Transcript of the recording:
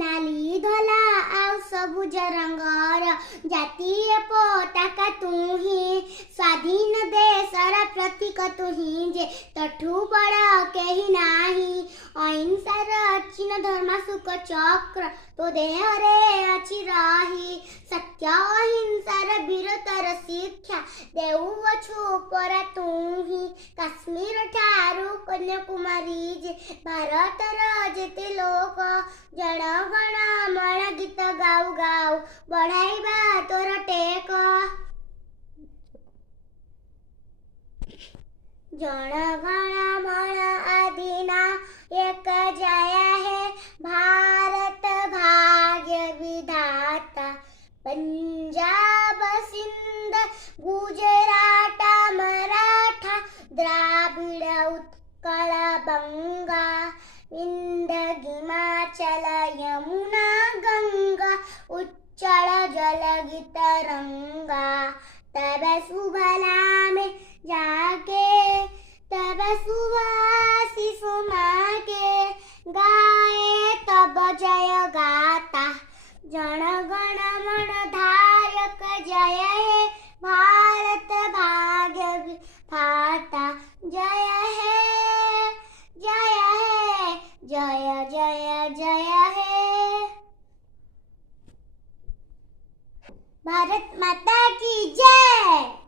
नाली धला आउ सबुज रंगर जातीय पताका तुही स्वाधीन देशर प्रतीक तुही जे तठू बड़ केही नाही अहिंसार चिन्ह धर्म सुख चक्र तो देहरे अछि रही सत्य अहिंसार वीरतर शिक्षा देउछु पर तुही काश्मीर ठारू कन्याकुमारी जे भारतर जेते लोक जनगण मन गीत गाऊ गाऊ बढ़ाइबा तोर टेक जनगण मन आदिना एक जय है भारत भाग्य विधाता पंजाब सिंध गुजरात मराठा द्राविड़ उत्कल बंगा विंध्य हिमाचल यमुना गंगा उच्चल जलगी तरंगा तब सुबला में जाके तब सुभाषिष मागे गाए तब जय गाता जनगण मन धारक जय हे भारत भाग्य विधाता जय हे जय हे जय जय जय हे भारत माता की जय।